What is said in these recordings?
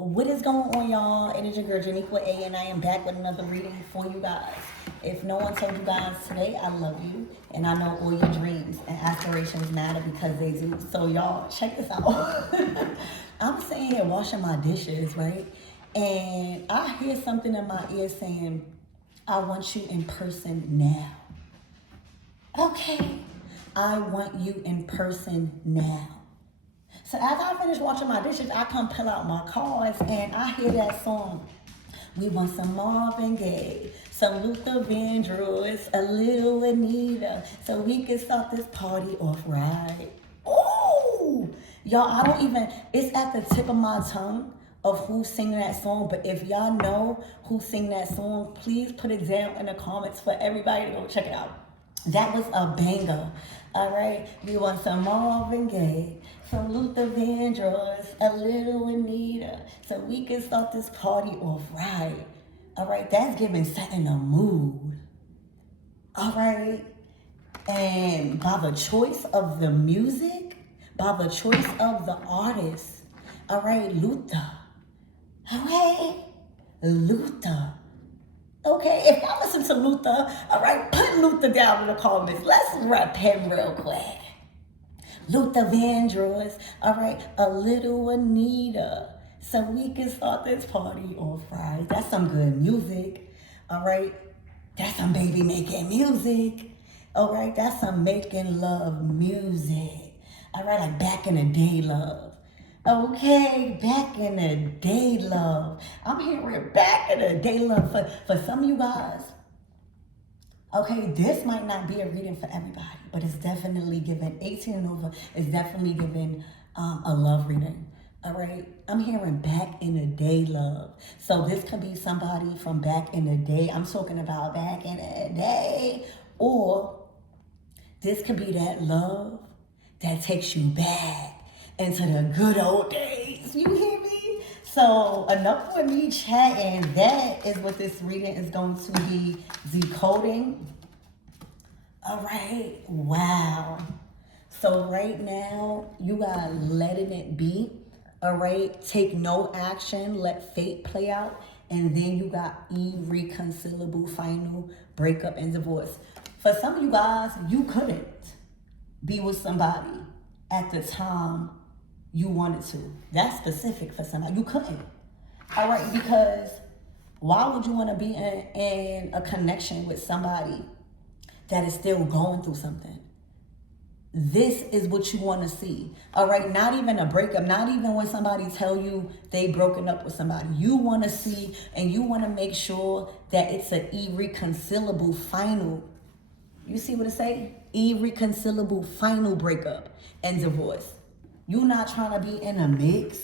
What is going on, y'all? It is your girl, Janiqua A, and I am back with another reading for you guys. If no one told you guys today, I love you, and I know all your dreams and aspirations matter because they do. So, y'all, check this out. I'm sitting here washing my dishes, right? And I hear something in my ear saying, I want you in person now. Okay, I want you in person now. So after I finish washing my dishes, I come pull out my cards and I hear that song. We want some Marvin Gaye, some Luther Vandross, a little Anita, so we can start this party off right. Ooh! Y'all, I don't even, it's at the tip of my tongue of who sing that song, but if y'all know who sing that song, please put it down in the comments for everybody to go check it out. That was a banger. All right, we want some Marvin Gaye, some Luther Vandross, a little Anita, so we can start this party off right. All right, that's giving setting a mood. All right, and by the choice of the music, by the choice of the artist, all right, Luther. Okay, Luther. Okay, if y'all listen to Luther, all right, put Luther down in the comments. Let's rep him real quick. Luther Vandross, all right, a little Anita, so we can start this party off right. That's some good music, all right. That's some baby making music, all right. That's some making love music, all right, like back in the day love. Okay, back in the day love. I'm hearing back in the day love for some of you guys. Okay, this might not be a reading for everybody, but it's definitely given 18 and over. It's definitely given a love reading. All right, I'm hearing back in the day love. So this could be somebody from back in the day. I'm talking about back in the day. Or this could be that love that takes you back into the good old days. You hear me? So enough with me chatting. That is what this reading is going to be decoding. All right. Wow. So right now, you got letting it be. All right. Take no action. Let fate play out. And then you got irreconcilable final breakup and divorce. For some of you guys, you couldn't be with somebody at the time you wanted to. That's specific for somebody. You couldn't. All right, because why would you want to be in a connection with somebody that is still going through something? This is what you want to see. All right, not even a breakup, not even when somebody tell you they broken up with somebody. You want to see and you want to make sure that it's an irreconcilable final. You see what it say? Irreconcilable final breakup and divorce. You're not trying to be in a mix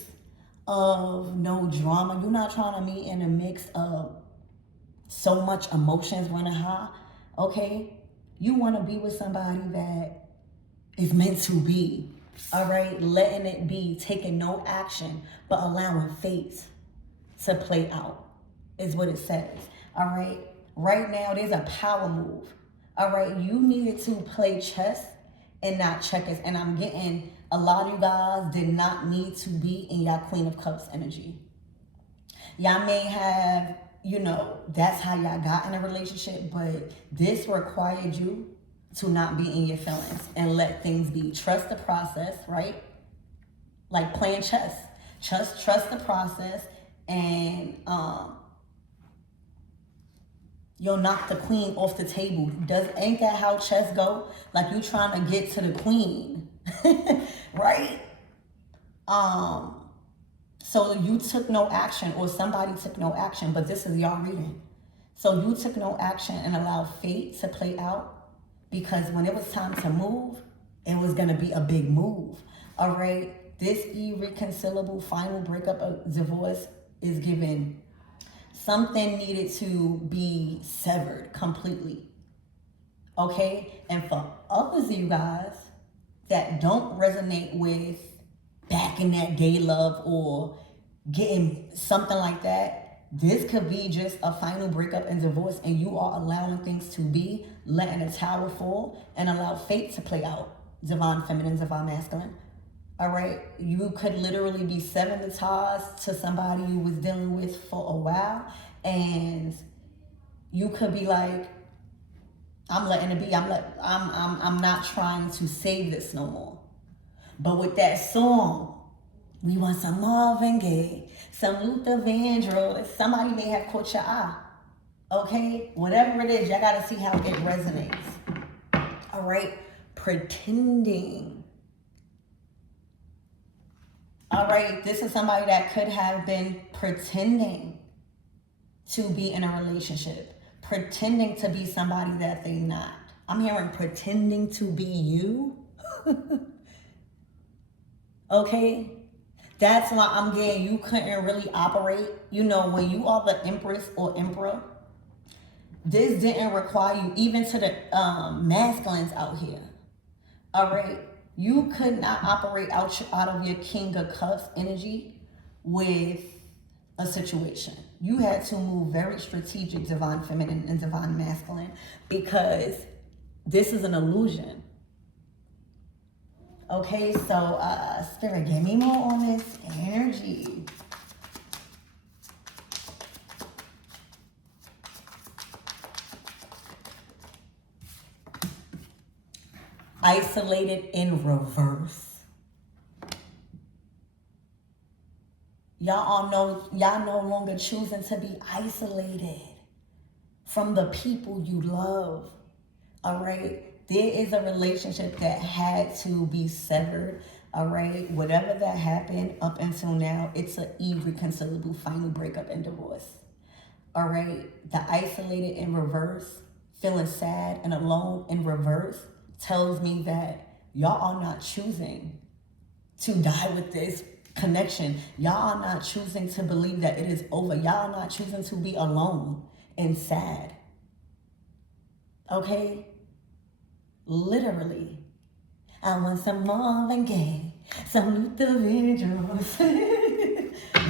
of no drama. You're not trying to be in a mix of so much emotions running high. Okay? You want to be with somebody that is meant to be. All right? Letting it be, taking no action, but allowing fate to play out is what it says. All right? Right now, there's a power move. All right? You needed to play chess and not checkers. And I'm getting a lot of you guys did not need to be in your Queen of Cups energy. Y'all may have, that's how y'all got in a relationship, but this required you to not be in your feelings and let things be. Trust the process, right? Like playing chess. Trust the process, and you'll knock the queen off the table. Ain't that how chess go? Like you trying to get to the queen, right? So you took no action, or somebody took no action, but this is y'all reading. So you took no action and allowed fate to play out, because when it was time to move, it was gonna be a big move. All right, this irreconcilable final breakup of divorce is given. Something needed to be severed completely. Okay? And for others of you guys that don't resonate with back in that day love or getting something like that, this could be just a final breakup and divorce, and you are allowing things to be, letting a tower fall, and allow fate to play out. Divine feminine, divine masculine. All right, you could literally be severing the ties to somebody you was dealing with for a while, and you could be like, I'm letting it be. I'm not trying to save this no more. But with that song, we want some Marvin Gaye, some Luther Vandross. Somebody may have caught your eye. Okay? Whatever it is, y'all got to see how it resonates. All right? Pretending. All right? This is somebody that could have been pretending to be in a relationship. Pretending to be somebody that they not. I'm hearing pretending to be you. Okay? That's why I'm getting you couldn't really operate. You know, when you are the empress or emperor, this didn't require you, even to the masculines out here. All right? You could not operate out of your King of Cups energy with a situation. You had to move very strategic, divine feminine and divine masculine, because this is an illusion. Okay, so Spirit, give me more on this energy. Isolated in reverse. Y'all all know, y'all no longer choosing to be isolated from the people you love. All right? There is a relationship that had to be severed. All right? Whatever that happened up until now, it's an irreconcilable final breakup and divorce. All right? The isolated in reverse, feeling sad and alone in reverse, tells me that y'all are not choosing to die with this connection. Y'all are not choosing to believe that it is over. Y'all are not choosing to be alone and sad. Okay? Literally. I want some Marvin Gaye, some Luther Vandross.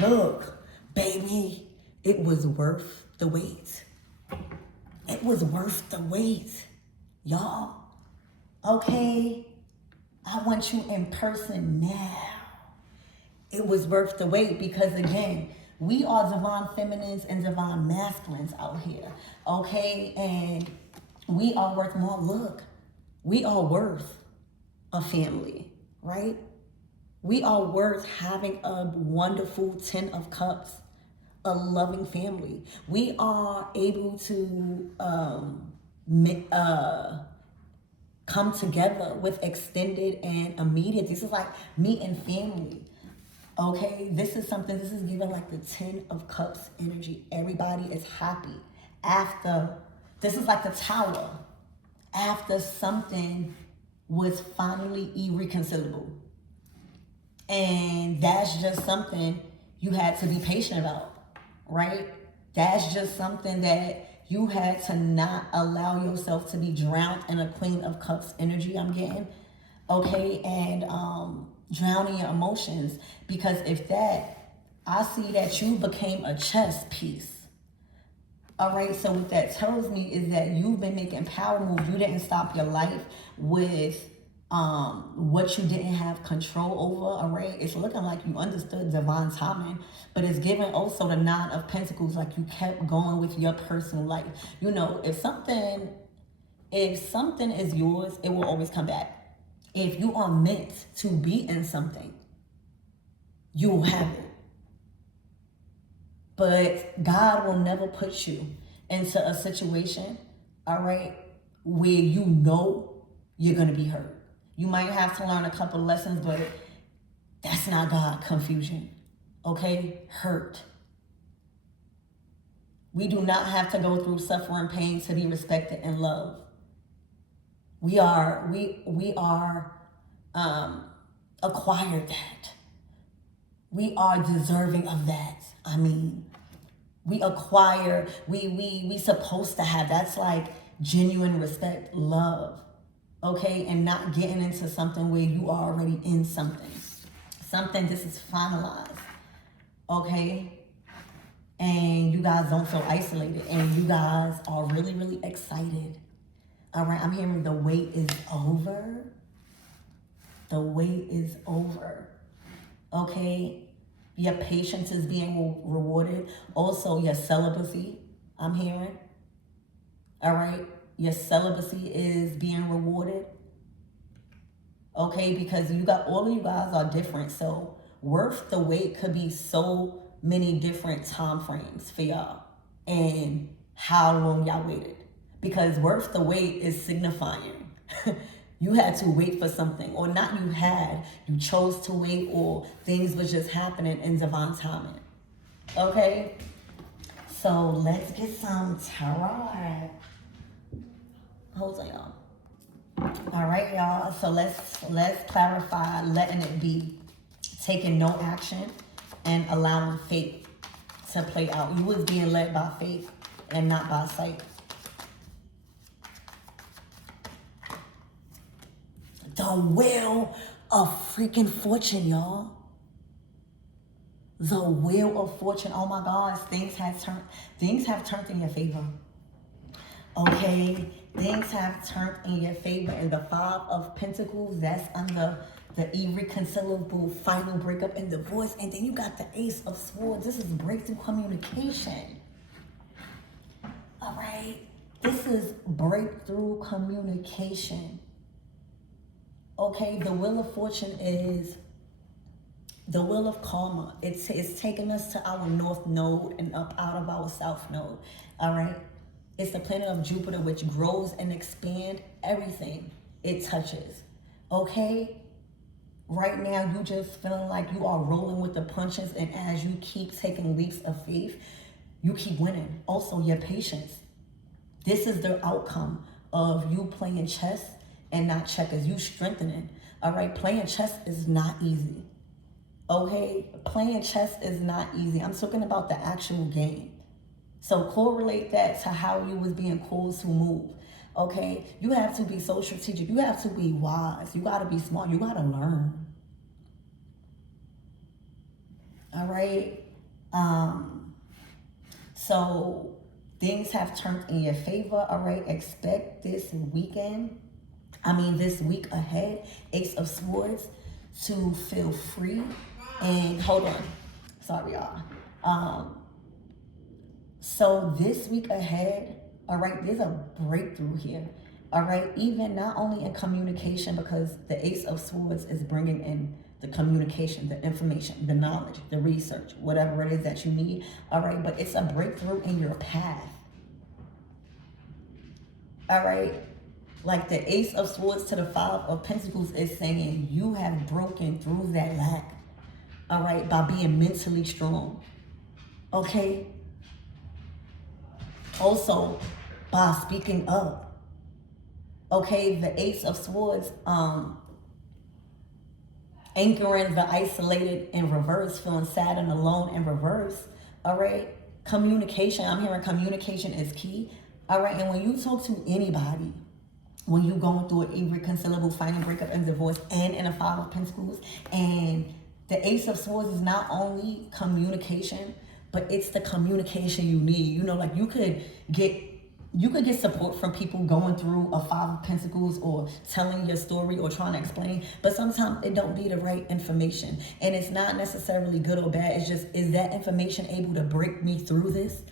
Look, baby, it was worth the wait. It was worth the wait, y'all. Okay? I want you in person now. It was worth the wait because, again, we are divine feminines and divine masculines out here. Okay? And we are worth more. Look, we are worth a family, right? We are worth having a wonderful 10 of cups, a loving family. We are able to come together with extended and immediate. This is like meeting family. Okay, this is giving like the 10 of cups energy. Everybody is happy after, this is like the tower. After something was finally irreconcilable. And that's just something you had to be patient about, right? That's just something that you had to not allow yourself to be drowned in a Queen of Cups energy, I'm getting. Okay, and drowning your emotions. Because if that, I see that you became a chess piece. All right, so what that tells me is that you've been making power moves. You didn't stop your life with what you didn't have control over. All right, it's looking like you understood divine timing, but it's giving also the 9 of Pentacles, like you kept going with your personal life. You know, if something is yours, it will always come back. If you are meant to be in something, you will have it. But God will never put you into a situation, all right, where you know you're going to be hurt. You might have to learn a couple lessons, but that's not God. Confusion, okay? Hurt. We do not have to go through suffering, pain to be respected and loved. We are acquired that. We are deserving of that. I mean, we acquire, we supposed to have, that's like genuine respect, love, okay? And not getting into something where you are already in something. This is finalized, okay? And you guys don't feel isolated, and you guys are really, really excited. All right, I'm hearing the wait is over. The wait is over. Okay? Your patience is being rewarded. Also, your celibacy, I'm hearing. All right? Your celibacy is being rewarded. Okay? Because all of you guys are different. So, worth the wait could be so many different time frames for y'all. And how long y'all waited. Because worth the wait is signifying you had to wait for something, or not you chose to wait, or things was just happening in divine timing. Okay? So let's get some tarot. Hold on, y'all. All right, y'all. So let's clarify letting it be, taking no action, and allowing fate to play out. You was being led by faith and not by sight. The wheel of freaking fortune, y'all. The wheel of fortune. Oh my gosh, things have turned in your favor. Okay, things have turned in your favor. And the Five of Pentacles, that's under the irreconcilable final breakup and divorce. And then you got the Ace of Swords. This is breakthrough communication. All right, this is breakthrough communication. Okay, the Wheel of Fortune is the wheel of karma. It's taking us to our north node and up out of our south node. All right, it's the planet of Jupiter, which grows and expands everything it touches. Okay, right now you just feeling like you are rolling with the punches, and as you keep taking leaps of faith, you keep winning. Also, your patience. This is the outcome of you playing chess and not checkers. You strengthening. All right, playing chess is not easy. Okay, playing chess is not easy. I'm talking about the actual game. So correlate that to how you was being called to move. Okay, you have to be so strategic. You have to be wise. You got to be smart. You got to learn. All right. So things have turned in your favor. All right, expect this week ahead, Ace of Swords, to feel free. And hold on, sorry y'all. So this week ahead, all right, there's a breakthrough here. All right, even not only in communication, because the Ace of Swords is bringing in the communication, the information, the knowledge, the research, whatever it is that you need. All right, but it's a breakthrough in your path. All right, like the Ace of Swords to the Five of Pentacles is saying you have broken through that lack. All right, by being mentally strong. Okay. Also, by speaking up. Okay, the Ace of Swords, anchoring the isolated in reverse, feeling sad and alone in reverse. All right, communication. I'm hearing communication is key. All right, and when you talk to anybody, when you're going through an irreconcilable final breakup and divorce, and in a Five of Pentacles, and the Ace of Swords is not only communication, but it's the communication you need. You know, like you could get support from people going through a Five of Pentacles or telling your story or trying to explain, but sometimes it don't be the right information. And it's not necessarily good or bad. It's just, is that information able to break me through this?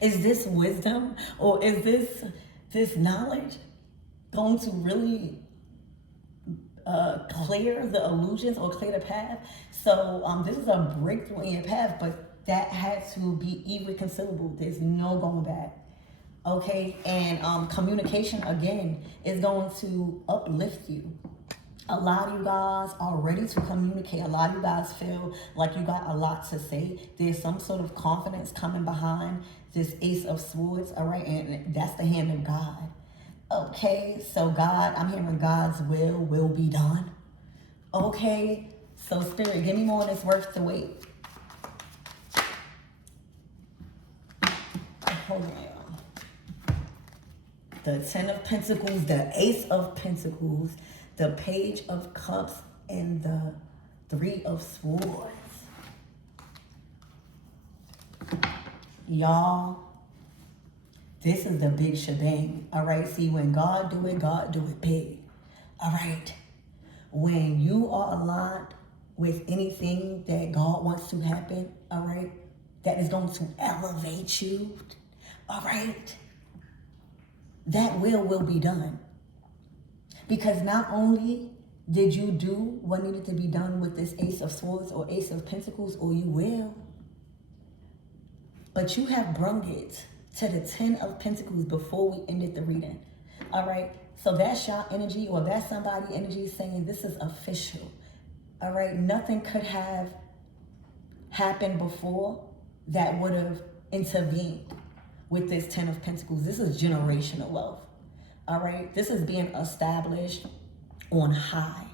Is this wisdom, or is this knowledge going to really clear the illusions or clear the path? So this is a breakthrough in your path, but that has to be irreconcilable. There's no going back. Okay, and communication again is going to uplift you. A lot of you guys are ready to communicate. A lot of you guys feel like you got a lot to say. There's some sort of confidence coming behind this Ace of Swords, all right? And that's the hand of God. Okay, so God, I'm hearing God's will be done. Okay, so Spirit, give me more on this worth the wait. Hold on, y'all. The Ten of Pentacles, the Ace of Pentacles, the Page of Cups, and the Three of Swords. Y'all, this is the big shebang. All right, see, when God do it big. All right, when you are aligned with anything that God wants to happen, all right, that is going to elevate you, all right, that will be done. Because not only did you do what needed to be done with this Ace of Swords or Ace of Pentacles, or you will, but you have brung it to the 10 of Pentacles before we ended the reading. All right, so that's your energy, or that's somebody energy saying this is official. All right, nothing could have happened before that would have intervened with this 10 of Pentacles. This is generational wealth. All right, this is being established on high.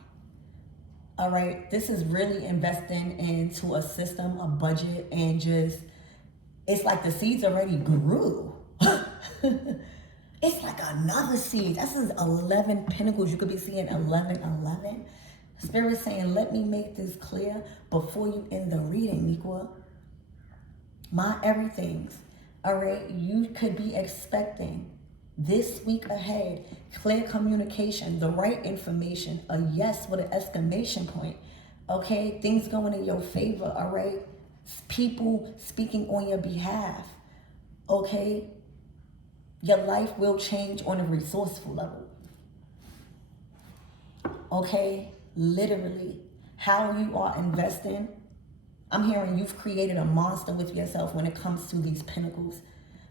All right, this is really investing into a system, a budget, and just, it's like the seeds already grew. It's like another seed. This is 11 Pentacles. You could be seeing 11, 11. Spirit saying, let me make this clear before you end the reading, Niqua. My everythings. All right, you could be expecting this week ahead, clear communication, the right information, a yes with an exclamation point. Okay, things going in your favor, all right? People speaking on your behalf, okay? Your life will change on a resourceful level. Okay, literally, how you are investing. I'm hearing you've created a monster with yourself when it comes to these pentacles.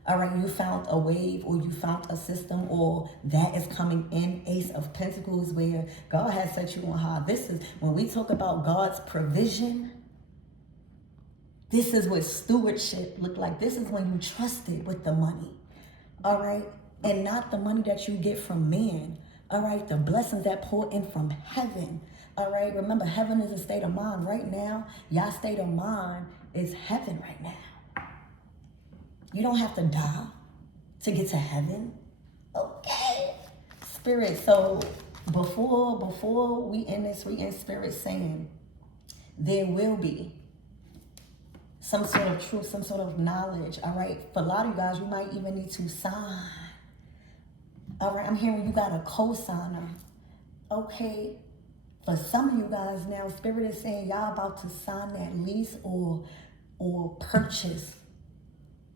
All right, you found a wave, or you found a system, or that is coming in. Ace of Pentacles, where God has set you on high. This is when we talk about God's provision. This is what stewardship look like. This is when you trusted with the money. All right, and not the money that you get from man. All right, the blessings that pour in from heaven. All right, remember, heaven is a state of mind right now. Y'all state of mind is heaven right now. You don't have to die to get to heaven. Okay, Spirit. So before we end this reading, Spirit saying there will be some sort of truth, some sort of knowledge. All right, for a lot of you guys, you might even need to sign. All right, I'm hearing you got a co-signer. Okay, for some of you guys now, Spirit is saying y'all about to sign that lease or purchase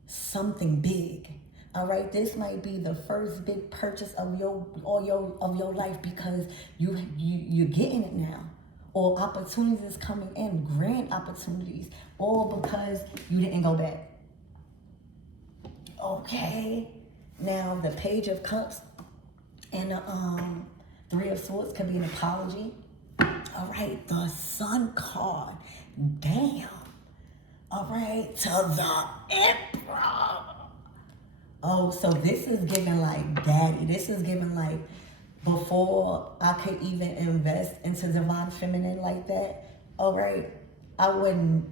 something big. All right, this might be the first big purchase of your life, because you're getting it now, or opportunities coming in, grand opportunities, or because you didn't go back. Okay, now the Page of Cups and the Three of Swords could be an apology. All right, the Sun card, damn. All right, to the Emperor. Oh, so this is giving like daddy. This is giving like before I could even invest into divine feminine like that. All right, I wouldn't.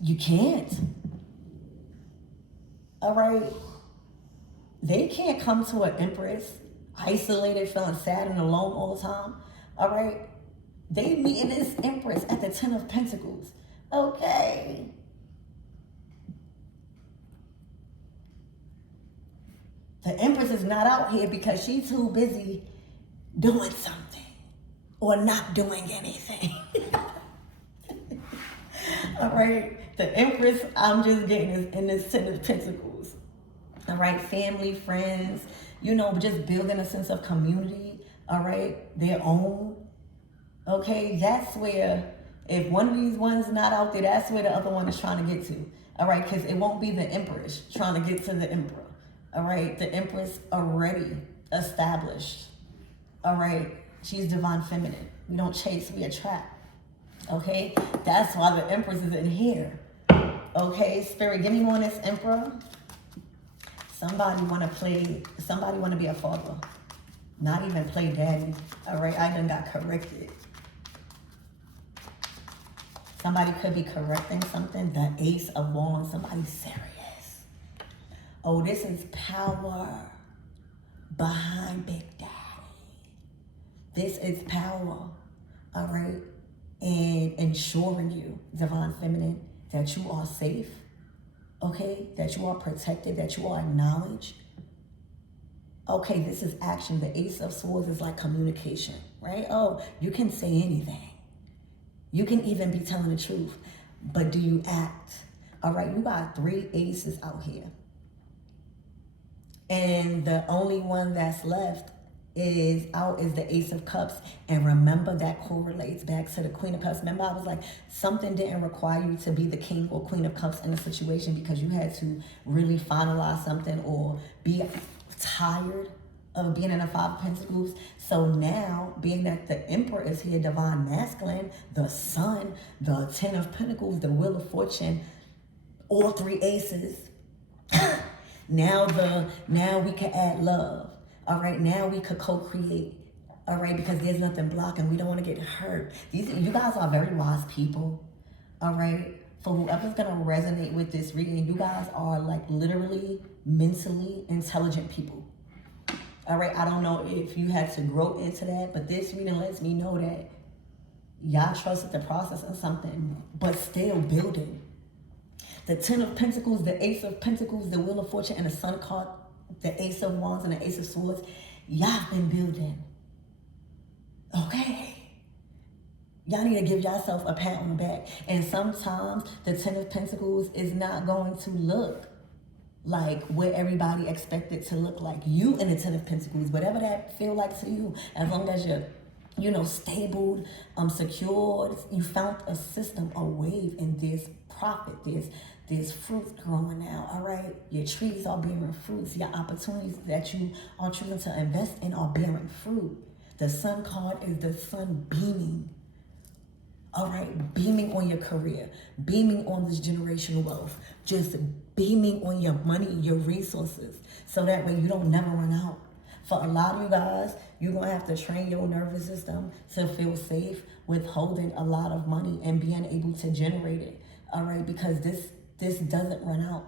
You can't. All right, they can't come to an Empress isolated, feeling sad and alone all the time. All right, they meeting this Empress at the 10 of Pentacles. Okay. The Empress is not out here because she's too busy doing something or not doing anything. All right, the Empress I'm just getting is in this 10 of Pentacles. All right, family, friends, you know, just building a sense of community. All right, their own. Okay, that's where, if one of these ones not out there, that's where the other one is trying to get to. All right, because it won't be the Empress trying to get to the Emperor. All right, the Empress already established. All right, she's divine feminine. We don't chase, we attract. Okay, that's why the Empress is in here. Okay, Spirit, give me on this Emperor. Somebody want to be a father. Not even play daddy. All right, I done got corrected. Somebody could be correcting something. The Ace of Wands, somebody serious. Oh, this is power behind Big Daddy. This is power, all right? And ensuring you, divine feminine, that you are safe, okay? That you are protected, that you are acknowledged. Okay, this is action. The Ace of Swords is like communication. right? Oh, you can say anything. You can even be telling the truth. But do you act? All right, you got 3 aces out here. And the only one that's left is the Ace of Cups. And remember, that correlates back to the Queen of Cups. Remember, I was like, something didn't require you to be the King or Queen of Cups in a situation because you had to really finalize something or be tired of being in a 5 of Pentacles. So now, being that the Emperor is here, divine masculine, the Sun, the 10 of Pentacles, the Wheel of Fortune, all 3 aces. Now we can add love. All right, now we could co-create. All right, because there's nothing blocking. We don't want to get hurt. You guys are very wise people. All right, for whoever's gonna resonate with this reading, you guys are like literally mentally intelligent people. All right, I don't know if you had to grow into that, but this reading lets me know that y'all trusted the process of something, but still building. The 10 of Pentacles, the Ace of Pentacles, the Wheel of Fortune, and the Sun card, the Ace of Wands and the Ace of Swords. Y'all been building. Okay. Y'all need to give yourself a pat on the back. And sometimes the 10 of Pentacles is not going to look like what everybody expected to look like. You in the 10 of Pentacles, whatever that feel like to you, as long as you're, stable, secured, you found a system, a wave, and there's profit, there's fruit growing now, all right? Your trees are bearing fruits. Your opportunities that you are choosing to invest in are bearing fruit. The Sun card is the sun beaming. All right, beaming on your career, beaming on this generational wealth, just beaming on your money, your resources, so that way you don't never run out. For a lot of you guys, you're going to have to train your nervous system to feel safe with holding a lot of money and being able to generate it, all right, because this doesn't run out.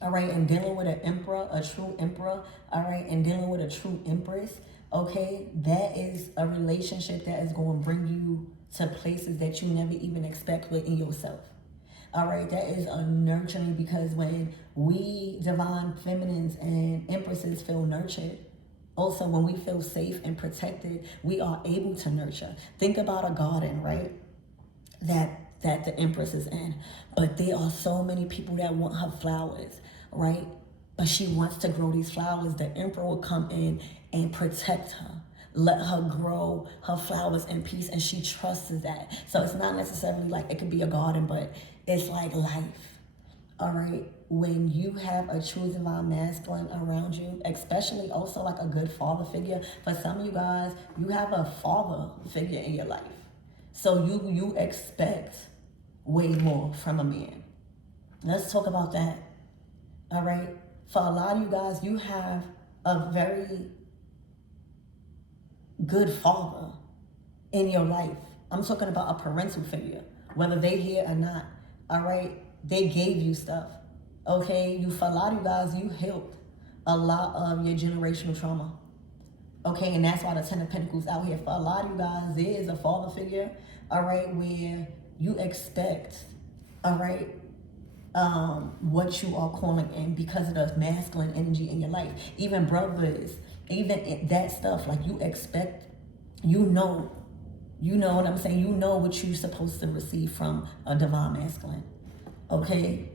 All right, and dealing with an emperor, a true emperor, all right, and dealing with a true empress, okay, that is a relationship that is going to bring you to places that you never even expect within yourself. All right, that is a nurturing, because when we divine feminines and empresses feel nurtured, also when we feel safe and protected, we are able to nurture. Think about a garden, right, that the empress is in, but there are so many people that want her flowers, right? But she wants to grow these flowers. The emperor will come in and protect her, let her grow her flowers in peace, and she trusts that. So it's not necessarily like it could be a garden, but it's like life. All right, when you have a true divine masculine around you, especially also like a good father figure. For some of you guys, you have a father figure in your life, so you expect way more from a man. Let's talk about that. All right, for a lot of you guys, you have a very good father in your life. I'm talking about a parental figure, whether they here or not. All right, they gave you stuff. Okay, for a lot of you guys, you helped a lot of your generational trauma. Okay, and that's why the 10 of Pentacles out here. For a lot of you guys, there is a father figure, all right, where you expect, all right, what you are calling in because of the masculine energy in your life. Even brothers, even that stuff, like you expect, you know what I'm saying? You know what you're supposed to receive from a divine masculine, okay?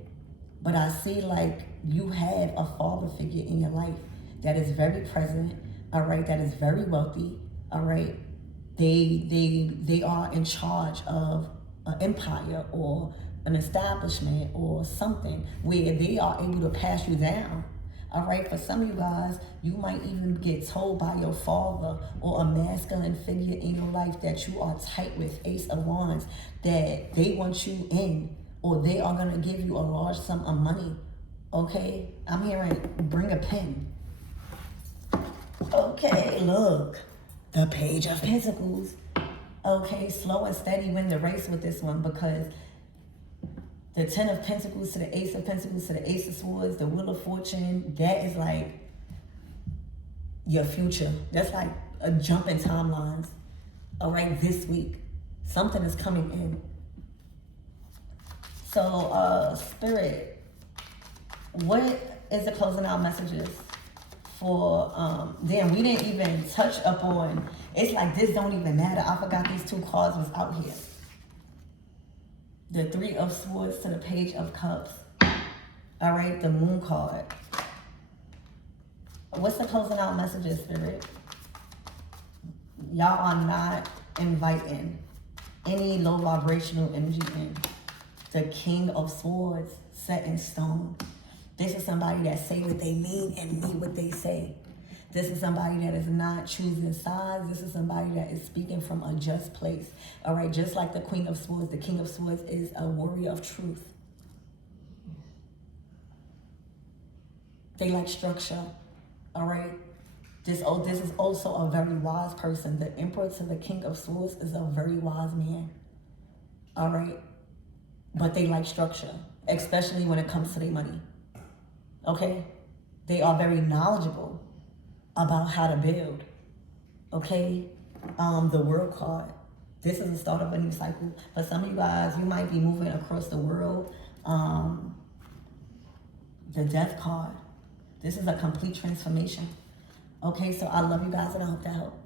But I see like you have a father figure in your life that is very present, all right, that is very wealthy, all right? They are in charge of an empire or an establishment or something where they are able to pass you down. All right, for some of you guys, you might even get told by your father or a masculine figure in your life that you are tight with, Ace of Wands, that they want you in, or they are going to give you a large sum of money. Okay, I'm hearing bring a pen. Okay, look, the Page of Pentacles. Okay, slow and steady win the race with this one, because the 10 of Pentacles to the Ace of Pentacles to the Ace of Swords, the Wheel of Fortune, that is like your future. That's like a jump in timelines. All right, this week, something is coming in. So, Spirit, what is the closing out messages for, damn, we didn't even touch up on, it's like this don't even matter. I forgot these 2 cards was out here. The 3 of Swords to the Page of Cups. All right, the Moon card. What's the closing out messages, Spirit? Y'all are not inviting any low vibrational energy in. The King of Swords, set in stone. This is somebody that say what they mean and mean what they say. This is somebody that is not choosing sides. This is somebody that is speaking from a just place. All right, just like the Queen of Swords, the King of Swords is a warrior of truth. They like structure. All right. This is also a very wise person. The Emperor to the King of Swords is a very wise man. All right. But they like structure, especially when it comes to their money. Okay. They are very knowledgeable about how to build. Okay. The World card. This is the start of a new cycle. For some of you guys, you might be moving across the world. The Death card. This is a complete transformation. Okay, so I love you guys and I hope that helps.